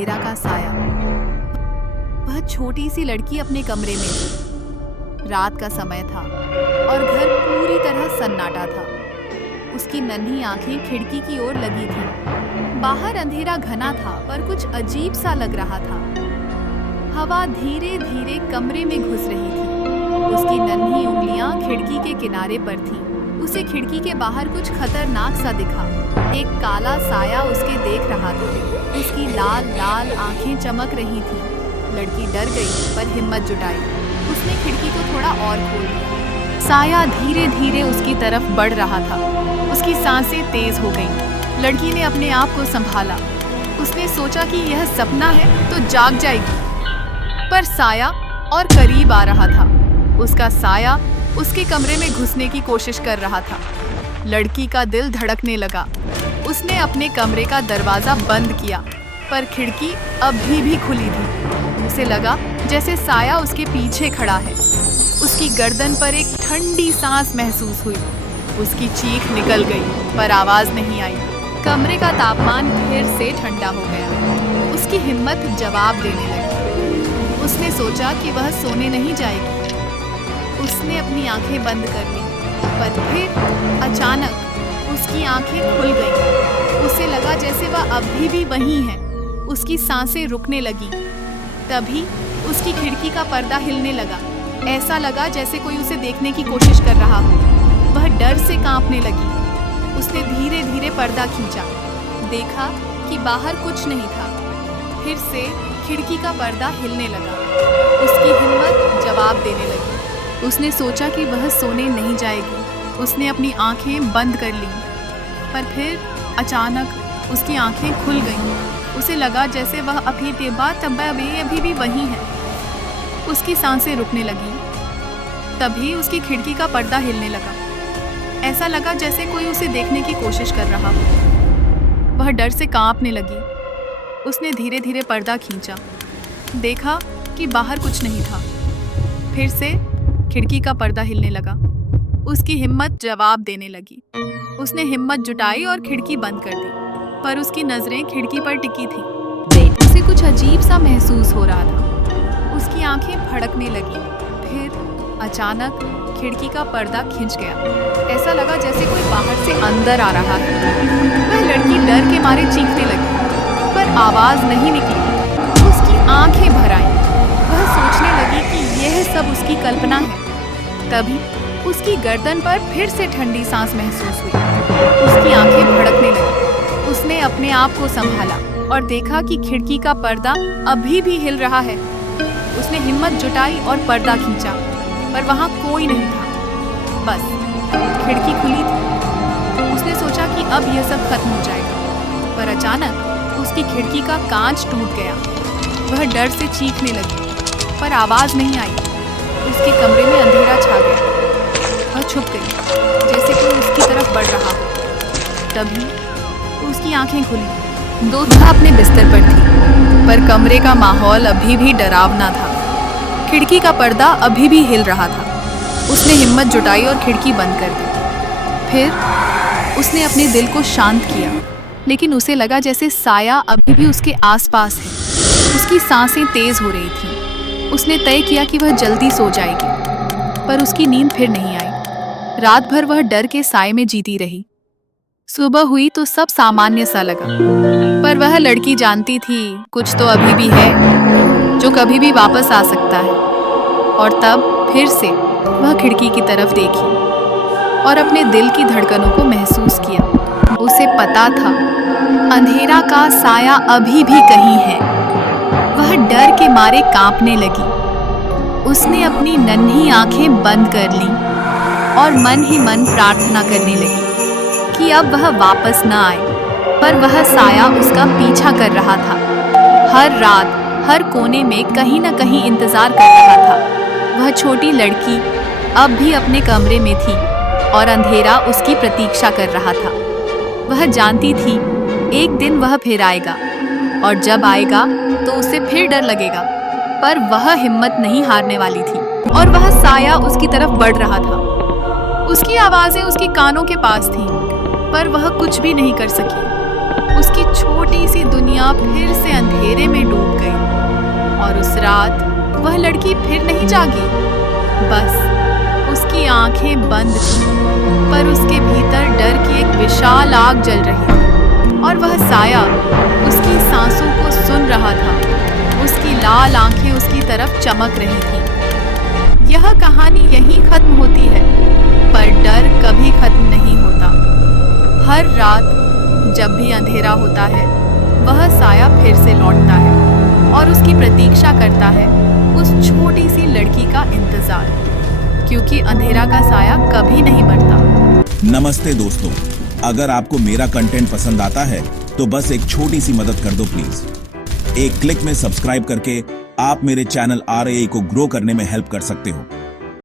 अंधेरा का साया। वह छोटी सी लड़की अपने कमरे में थी। रात का समय था और घर पूरी तरह सन्नाटा था। उसकी नन्ही आंखें खिड़की की ओर लगी थीं। बाहर अंधेरा घना था पर कुछ अजीब सा लग रहा था। हवा धीरे धीरे कमरे में घुस रही थी। उसकी नन्ही उंगलियां खिड़की के किनारे पर थीं। उसे खिड़की के बाहर कुछ खतरनाक सा दिखा। एक काला साया उसके देख रहा था। उसकी लाल लाल आंखें चमक रही थीं। लड़की डर गई पर हिम्मत जुटाई। उसने खिड़की को थोड़ा और खोल दिया। साया धीरे धीरे उसकी तरफ बढ़ रहा था। उसकी सांसें तेज हो गईं। लड़की ने अपने आप को संभाला। उसने सोचा कि यह सपना है तो जाग जाएगी, पर साया और करीब आ रहा था। उसका साया उसके कमरे में घुसने की कोशिश कर रहा था। लड़की का दिल धड़कने लगा। उसने अपने कमरे का दरवाजा बंद किया, पर खिड़की अभी भी खुली थी। उसे लगा जैसे साया उसके पीछे खड़ा है। उसकी गर्दन पर एक ठंडी सांस महसूस हुई। उसकी चीख निकल गई पर आवाज नहीं आई। कमरे का तापमान फिर से ठंडा हो गया। उसकी हिम्मत जवाब देने लगी। उसने सोचा कि वह सोने नहीं जाएगी। उसने अपनी आंखें बंद कर ली, पर फिर अचानक उसकी आंखें खुल गईं। उसे लगा जैसे वह अभी भी वहीं है। उसकी सांसें रुकने लगीं। तभी उसकी खिड़की का पर्दा हिलने लगा। ऐसा लगा जैसे कोई उसे देखने की कोशिश कर रहा हो। वह डर से कांपने लगी। उसने धीरे धीरे पर्दा खींचा। देखा कि बाहर कुछ नहीं था। फिर से खिड़की का पर्दा हिलने लगा। उसकी हिम्मत जवाब देने लगी। उसने सोचा कि वह सोने नहीं जाएगी। उसने अपनी आंखें बंद कर लीं, पर फिर अचानक उसकी आंखें खुल गईं। उसे लगा जैसे वह अभी भी वहीं है। उसकी सांसें रुकने लगीं। तभी उसकी खिड़की का पर्दा हिलने लगा। ऐसा लगा जैसे कोई उसे देखने की कोशिश कर रहा हो। वह डर से कांपने लगी। उसने धीरे धीरे पर्दा खींचा। देखा कि बाहर कुछ नहीं था। फिर से खिड़की का पर्दा हिलने लगा। उसकी हिम्मत जवाब देने लगी। उसने हिम्मत जुटाई और खिड़की बंद कर दी, पर उसकी नजरें खिड़की पर टिकी थीं। उसे कुछ अजीब सा महसूस हो रहा था। उसकी आंखें फड़कने लगीं। फिर अचानक खिड़की का पर्दा खिंच गया। ऐसा लगा जैसे कोई बाहर से अंदर आ रहा है। वह लड़की डर के मारे चीखने लगी, पर आवाज नहीं निकली। उसकी आंखें भर आईं। वह सोचने लगी कि यह सब उसकी कल्पना है। तभी उसकी गर्दन पर फिर से ठंडी सांस महसूस हुई। उसकी आंखें भड़कने लगी। उसने अपने आप को संभाला और देखा कि खिड़की का पर्दा अभी भी हिल रहा है। उसने हिम्मत जुटाई और पर्दा खींचा, पर वहां कोई नहीं था। बस खिड़की खुली थी। उसने सोचा कि अब यह सब खत्म हो जाएगा, पर अचानक उसकी खिड़की का कांच टूट गया। वह डर से चीखने लगी, पर आवाज नहीं आई। उसके कमरे में अंधेरा छा गया। वह छुप गई, जैसे कोई उसकी तरफ बढ़ रहा हो। तभी उसकी आंखें खुली। वह अपने बिस्तर पर थी, पर कमरे का माहौल अभी भी डरावना था। खिड़की का पर्दा अभी भी हिल रहा था। उसने हिम्मत जुटाई और खिड़की बंद कर दी। फिर उसने अपने दिल को शांत किया, लेकिन उसे लगा जैसे साया अभी भी उसके आसपास है। उसकी सांसें तेज हो रही थीं। उसने तय किया कि वह जल्दी सो जाएगी, पर उसकी नींद फिर नहीं आई। रात भर वह डर के साए में जीती रही। सुबह हुई तो सब सामान्य सा लगा, पर वह लड़की जानती थी कुछ तो अभी भी है जो कभी भी वापस आ सकता है। और तब फिर से वह खिड़की की तरफ देखी और अपने दिल की धड़कनों को महसूस किया। उसे पता था अंधेरा का साया अभी भी कहीं है। वह डर के मारे कांपने लगी। उसने अपनी नन्ही आंखें बंद कर लीं और मन ही मन प्रार्थना करने लगी कि अब वह वापस न आए। पर वह साया उसका पीछा कर रहा था। हर रात हर कोने में कहीं न कहीं इंतजार कर रहा था। वह छोटी लड़की अब भी अपने कमरे में थी और अंधेरा उसकी प्रतीक्षा कर रहा था। वह जानती थी एक दिन वह फिर आएगा, और जब आएगा तो उसे फिर डर लगेगा, पर वह हिम्मत नहीं हारने वाली थी। और वह साया उसकी तरफ बढ़ रहा था। उसकी आवाजें उसके कानों के पास थीं, पर वह कुछ भी नहीं कर सकी। उसकी छोटी सी दुनिया फिर से अंधेरे में रात वह लड़की फिर नहीं जागी। बस उसकी आंखें बंद थीं, पर उसके भीतर डर की एक विशाल आग जल रही थी और वह साया उसकी सांसों को सुन रहा था। उसकी लाल आंखें उसकी तरफ चमक रही थीं। यह कहानी यहीं खत्म होती है, पर डर कभी खत्म नहीं होता। हर रात जब भी अंधेरा होता है, वह साया फिर से लौटता है और उसकी प्रतीक्षा करता है, उस छोटी सी लड़की का इंतजार, क्योंकि अंधेरा का साया कभी नहीं मरता। नमस्ते दोस्तों, अगर आपको मेरा कंटेंट पसंद आता है तो बस एक छोटी सी मदद कर दो प्लीज। एक क्लिक में सब्सक्राइब करके आप मेरे चैनल RAA को ग्रो करने में हेल्प कर सकते हो।